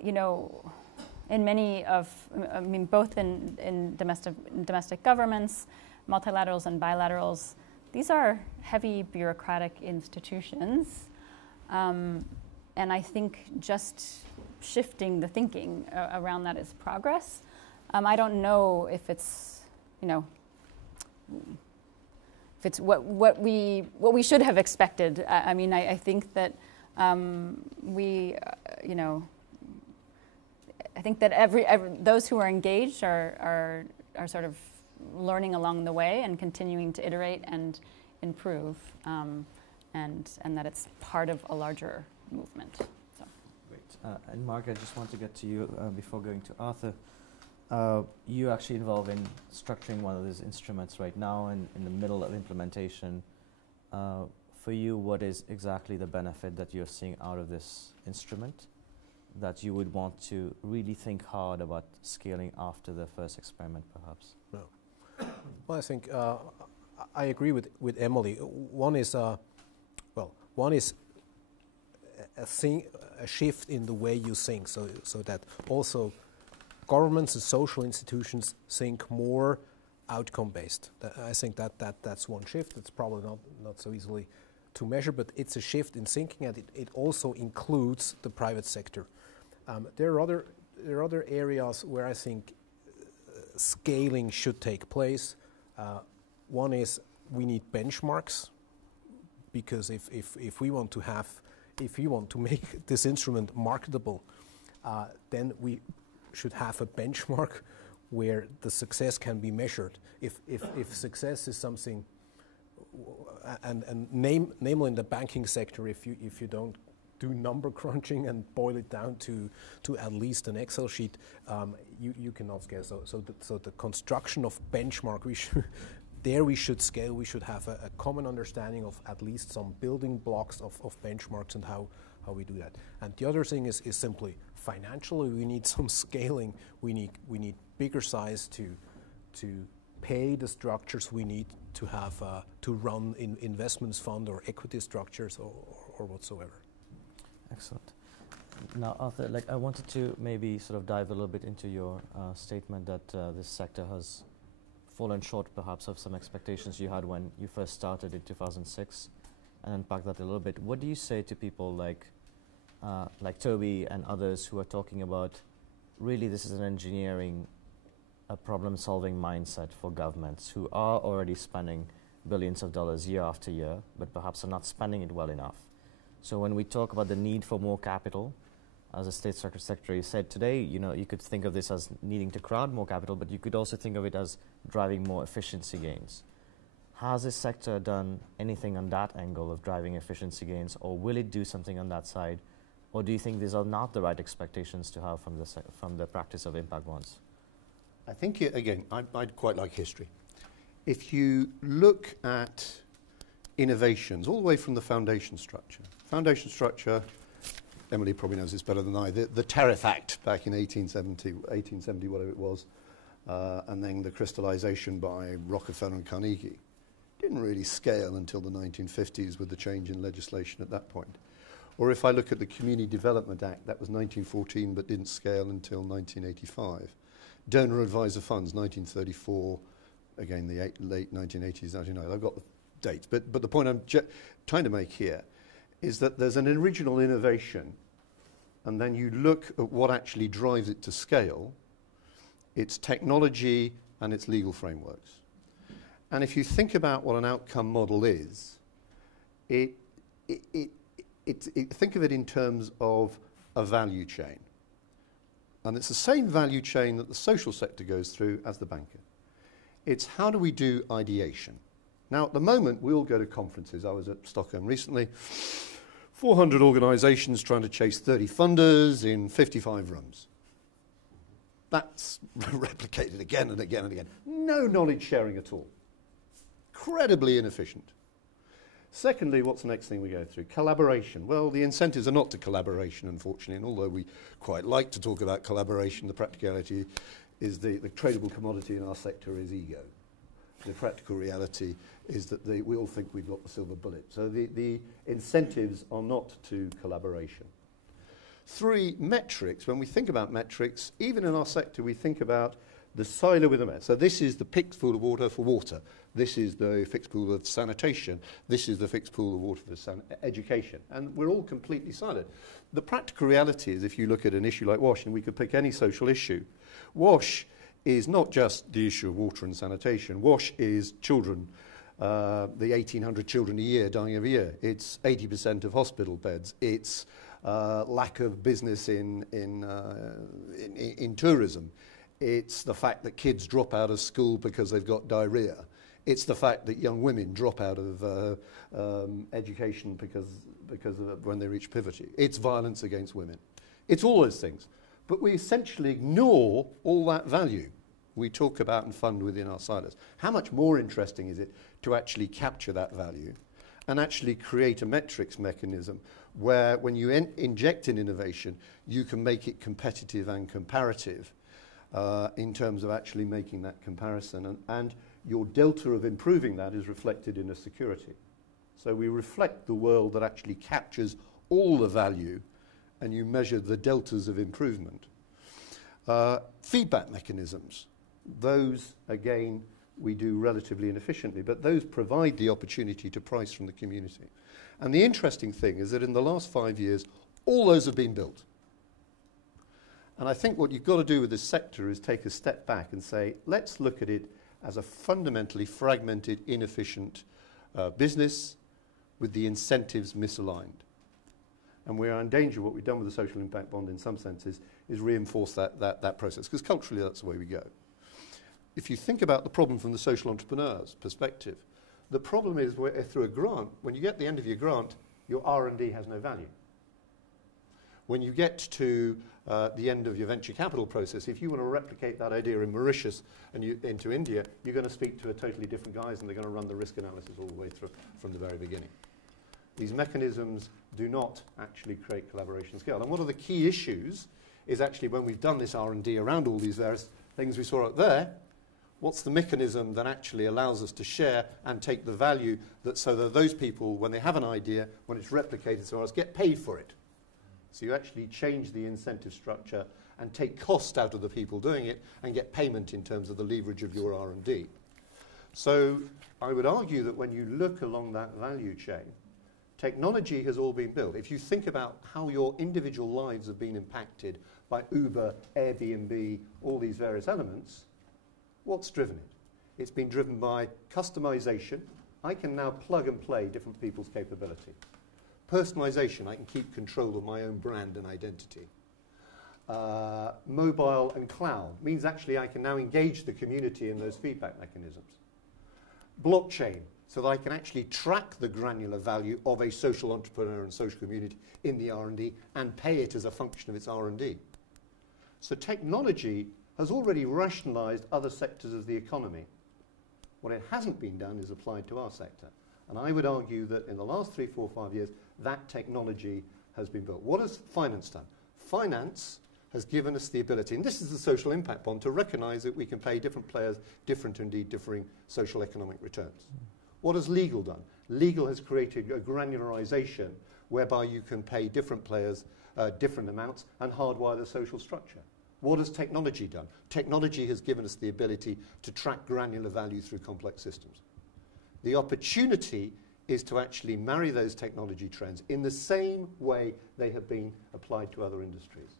in many of, both in domestic governments, multilaterals and bilaterals, these are heavy bureaucratic institutions, and I think just shifting the thinking around that is progress. I don't know if it's, if it's what we should have expected. I think that I think that those who are engaged are sort of learning along the way and continuing to iterate and improve, and that it's part of a larger movement. So. Great. And Marc, I just want to get to you before going to Arthur. You actually involved in structuring one of these instruments right now and in the middle of implementation. For you, what is exactly the benefit that you're seeing out of this instrument that you would want to really think hard about scaling after the first experiment, perhaps? No. Well, I think I agree with Emily. One is a shift in the way you think, so that also governments and social institutions think more outcome-based. I think that's one shift. It's probably not so easily to measure, but it's a shift in thinking, and it also includes the private sector. There are other areas where I think scaling should take place. One is we need benchmarks, because if we want to make this instrument marketable, then we should have a benchmark where the success can be measured. If success is something, and namely in the banking sector, if you don't do number crunching and boil it down to at least an Excel sheet, you cannot scale. So the construction of benchmark, we should scale. We should have a common understanding of at least some building blocks of benchmarks and how we do that. And the other thing is simply financially we need some scaling. We need bigger size to pay the structures we need to have to run investments fund or equity structures or whatsoever. Excellent. Now, Arthur, I wanted to maybe sort of dive a little bit into your statement that this sector has fallen short, perhaps, of some expectations you had when you first started in 2006, and unpack that a little bit. What do you say to people like Toby and others who are talking about, really, this is an engineering, a problem-solving mindset for governments who are already spending billions of dollars year after year, but perhaps are not spending it well enough? So when we talk about the need for more capital, as the State Secretary said today, you could think of this as needing to crowd more capital, but you could also think of it as driving more efficiency gains. Has this sector done anything on that angle of driving efficiency gains, or will it do something on that side? Or do you think these are not the right expectations to have from the practice of impact bonds? I think, again, I'd quite like history. If you look at innovations, all the way from the foundation structure, Emily probably knows this better than I, the Tariff Act back in 1870, whatever it was, and then the crystallization by Rockefeller and Carnegie, didn't really scale until the 1950s with the change in legislation at that point. Or if I look at the Community Development Act, that was 1914 but didn't scale until 1985. Donor Advisor Funds, 1934, again the late 1980s, 1990. I've got the dates. But the point I'm trying to make here is that there's an original innovation, and then you look at what actually drives it to scale. It's technology and its legal frameworks. And if you think about what an outcome model is, think of it in terms of a value chain. And it's the same value chain that the social sector goes through as the banker. It's how do we do ideation? Now, at the moment, we all go to conferences. I was at Stockholm recently. 400 organisations trying to chase 30 funders in 55 rooms. That's replicated again and again and again. No knowledge sharing at all. Incredibly inefficient. Secondly, what's the next thing we go through? Collaboration. Well, the incentives are not to collaboration, unfortunately, and although we quite like to talk about collaboration, the practicality is the tradable commodity in our sector is ego. The practical reality is that we all think we've got the silver bullet. So the incentives are not to collaboration. 3, metrics. When we think about metrics, even in our sector, we think about the silo with a mess. So this is the fixed pool of water for water. This is the fixed pool of sanitation. This is the fixed pool of water for education. And we're all completely siloed. The practical reality is if you look at an issue like WASH, and we could pick any social issue, WASH is not just the issue of water and sanitation. WASH is children, the 1,800 children a year dying every year. It's 80% of hospital beds. It's lack of business in tourism. It's the fact that kids drop out of school because they've got diarrhea. It's the fact that young women drop out of education because of when they reach puberty. It's violence against women. It's all those things. But we essentially ignore all that value we talk about and fund within our silos. How much more interesting is it to actually capture that value and actually create a metrics mechanism where when you inject in innovation, you can make it competitive and comparative in terms of actually making that comparison. And your delta of improving that is reflected in a security. So we reflect the world that actually captures all the value, and you measure the deltas of improvement. Feedback mechanisms. Those, again, we do relatively inefficiently, but those provide the opportunity to price from the community. And the interesting thing is that in the last 5 years, all those have been built. And I think what you've got to do with this sector is take a step back and say, let's look at it as a fundamentally fragmented, inefficient business with the incentives misaligned. And we are in danger. What we've done with the social impact bond in some senses is reinforce that process, because culturally that's the way we go. If you think about the problem from the social entrepreneur's perspective, the problem is through a grant, when you get the end of your grant, your R&D has no value. When you get to the end of your venture capital process, if you want to replicate that idea in Mauritius and into India, you're going to speak to a totally different guys, and they're going to run the risk analysis all the way through from the very beginning. These mechanisms do not actually create collaboration scale. And one of the key issues is actually when we've done this R&D around all these various things we saw up there, what's the mechanism that actually allows us to share and take the value so that those people, when they have an idea, when it's replicated somewhere else, get paid for it. So you actually change the incentive structure and take cost out of the people doing it and get payment in terms of the leverage of your R&D. So I would argue that when you look along that value chain, technology has all been built. If you think about how your individual lives have been impacted by Uber, Airbnb, all these various elements, what's driven it? It's been driven by customization. I can now plug and play different people's capability. Personalization, I can keep control of my own brand and identity. Mobile and cloud means actually I can now engage the community in those feedback mechanisms. Blockchain, so that I can actually track the granular value of a social entrepreneur and social community in the R&D and pay it as a function of its R&D. So technology has already rationalized other sectors of the economy. What it hasn't been done is applied to our sector. And I would argue that in the last 3, 4, 5 years, that technology has been built. What has finance done? Finance has given us the ability, and this is the social impact bond, to recognize that we can pay different players different, indeed differing social economic returns. What has legal done? Legal has created a granularization whereby you can pay different players different amounts and hardwire the social structure. What has technology done? Technology has given us the ability to track granular value through complex systems. The opportunity is to actually marry those technology trends in the same way they have been applied to other industries.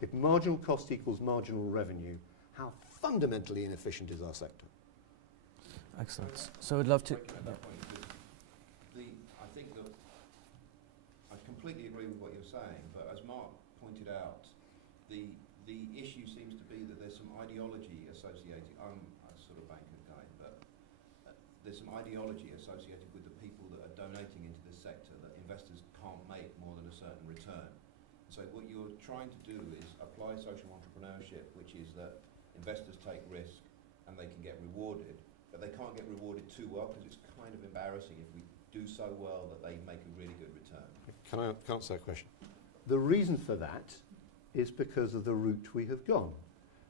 If marginal cost equals marginal revenue, how fundamentally inefficient is our sector? Excellent. So I'd love to... I think that I completely agree with what you're saying, but as Marc pointed out, the issue seems to be that there's some ideology associated. I'm a sort of banker guy, but there's some ideology associated with the people that are donating into this sector that investors can't make more than a certain return. So what you're trying to do is apply social entrepreneurship, which is that investors take risk and they can get rewarded, but they can't get rewarded too well because it's kind of embarrassing if we do so well that they make a really good return. Can I answer that question? The reason for that is because of the route we have gone.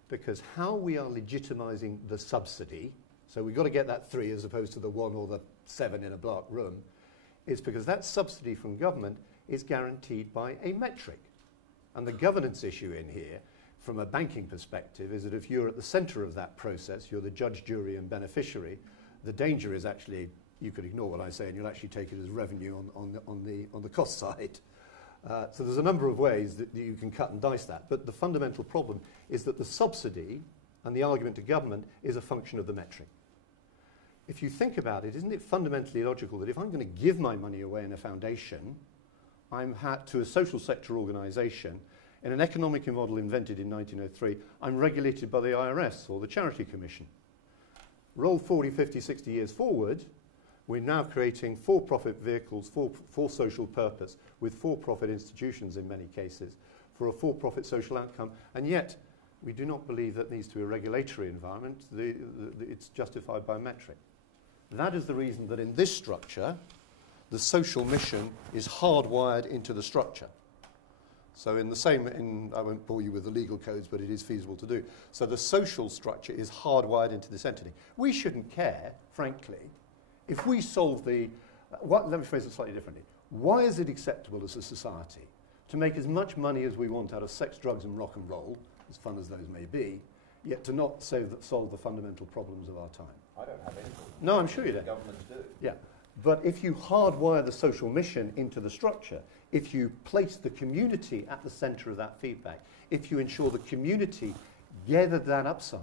Because how we are legitimizing the subsidy, so we've got to get that 3 as opposed to the 1 or the 7 in a black room, is because that subsidy from government is guaranteed by a metric. And the governance issue in here, from a banking perspective, is that if you're at the center of that process, you're the judge, jury, and beneficiary, the danger is actually, you could ignore what I say, and you'll actually take it as revenue on the cost side. So there's a number of ways that you can cut and dice that. But the fundamental problem is that the subsidy and the argument to government is a function of the metric. If you think about it, isn't it fundamentally logical that if I'm going to give my money away in a foundation, I'm to a social sector organisation, in an economic model invented in 1903, I'm regulated by the IRS or the Charity Commission. Roll 40, 50, 60 years forward, we're now creating for-profit vehicles for social purpose with for-profit institutions in many cases for a for-profit social outcome, and yet we do not believe that needs to be a regulatory environment. It's justified by metric. That is the reason that in this structure, the social mission is hardwired into the structure. So in the same, I won't bore you with the legal codes, but it is feasible to do. So the social structure is hardwired into this entity. We shouldn't care, frankly, if we solve let me phrase it slightly differently. Why is it acceptable as a society to make as much money as we want out of sex, drugs, and rock and roll, as fun as those may be, yet to not solve the fundamental problems of our time? I don't have any problem. No, I'm sure you don't. Governments do. Yeah. But if you hardwire the social mission into the structure, if you place the community at the center of that feedback, if you ensure the community gathered that upside,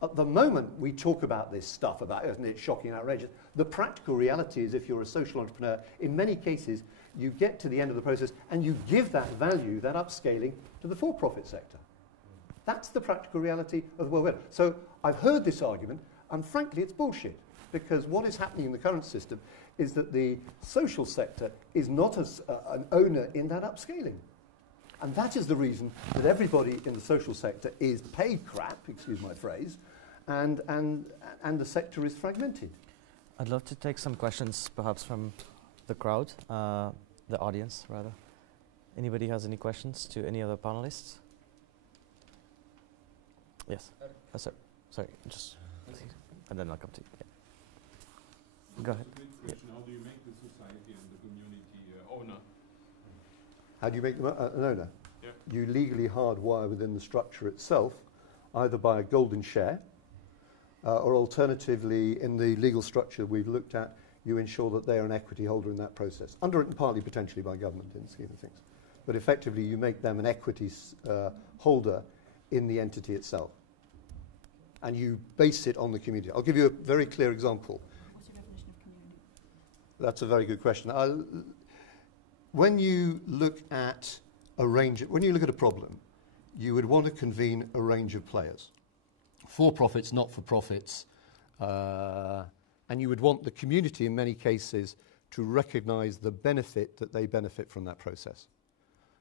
at the moment we talk about this stuff about, isn't it shocking and outrageous, the practical reality is if you're a social entrepreneur, in many cases you get to the end of the process and you give that value, that upscaling, to the for-profit sector. That's the practical reality of the world. So I've heard this argument, and frankly it's bullshit. Because what is happening in the current system is that the social sector is not an owner in that upscaling. And that is the reason that everybody in the social sector is paid crap, excuse my phrase, and the sector is fragmented. I'd love to take some questions perhaps from the crowd, the audience rather. Anybody has any questions to any other panelists? Yes. Sorry, just, and then I'll come to you. Yeah. Go ahead. That's a great question. How do you make the society and the community owner? How do you make them an owner? Yeah. You legally hardwire within the structure itself, either by a golden share, or alternatively, in the legal structure we've looked at, you ensure that they are an equity holder in that process, underwritten partly potentially by government in the scheme of things. But effectively, you make them an equity holder in the entity itself. And you base it on the community. I'll give you a very clear example. What's your definition of community? That's a very good question. When you look at a problem, you would want to convene a range of players, for-profits, not-for-profits, and you would want the community in many cases to recognise the benefit that they benefit from that process.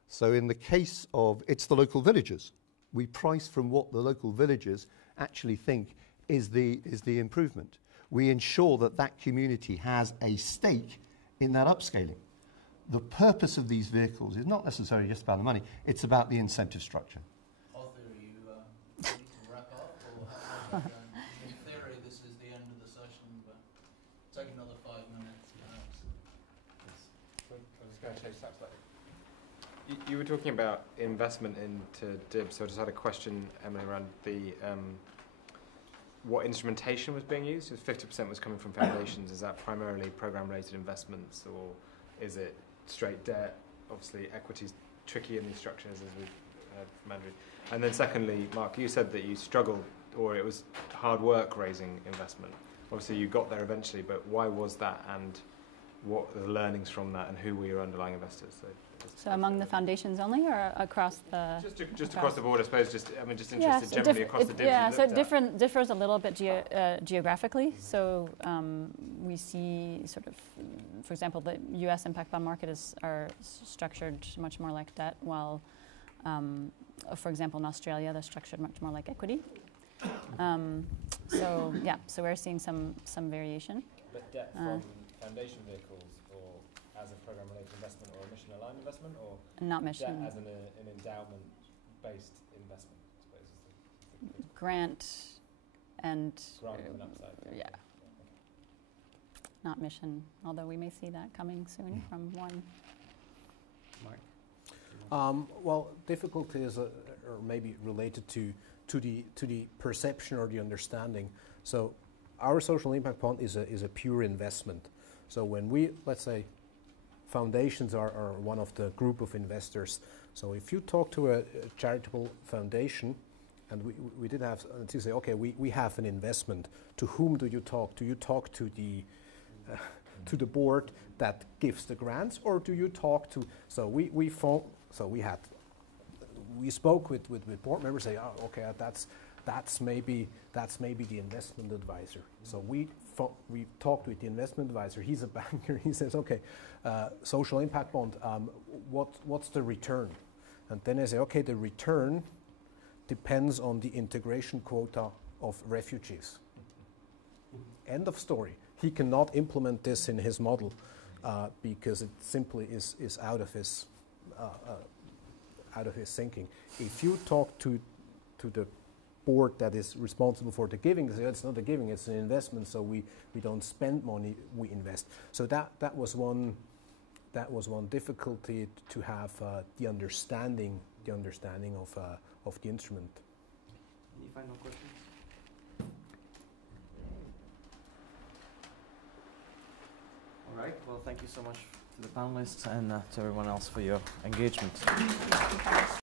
So in the case of, it's the local villagers. We price from what the local villagers actually think is the improvement. We ensure that that community has a stake in that upscaling. The purpose of these vehicles is not necessarily just about the money, it's about the incentive structure. Arthur, are you ready to wrap up, or how's that going? In theory, this is the end of the session, but take another 5 minutes, perhaps. I'm just going to change tack slightly. You were talking about investment into DIB, so I just had a question, Emily, around the what instrumentation was being used. 50% was coming from foundations. Is that primarily program-related investments, or is it straight debt? Obviously, equity's tricky in these structures, as we've heard from Andrew. And then secondly, Marc, you said that you struggled, or it was hard work raising investment. Obviously, you got there eventually, but why was that, and what are the learnings from that, and who were your underlying investors? So among the foundations only, or across the... Just across the board, I suppose. Just interested Yeah, generally across the DIBs yeah, you so looked at. differs a little bit geographically. So we see sort of, for example, the U.S. impact bond market are structured much more like debt, while, for example, in Australia, they're structured much more like equity. So yeah, so we're seeing some variation. But debt from foundation vehicles, or as a program-related investment, or a mission-aligned investment, or not mission. debt as an endowment-based investment, I suppose. Is the Grant and and upside. yeah. Not mission, although we may see that coming soon from one. Well, difficulties are maybe related to the perception or the understanding. So our social impact bond is a pure investment. So when we, let's say, foundations are one of the group of investors. So if you talk to a charitable foundation, and we did have to say, okay, we have an investment. To whom do you talk? Do you talk to the board that gives the grants, or do you talk to? So we spoke with board members. Say, oh, okay, that's maybe the investment advisor. So we talked with the investment advisor. He's a banker. He says, okay, social impact bond. What's the return? And then I say, okay, the return depends on the integration quota of refugees. End of story. He cannot implement this in his model because it simply is out of his thinking. If you talk to the board that is responsible for the giving, say, it's not a giving, it's an investment. So we don't spend money, we invest. So that was one difficulty to have the understanding of the instrument. Any final questions? All right. Well, thank you so much to the panelists and to everyone else for your engagement.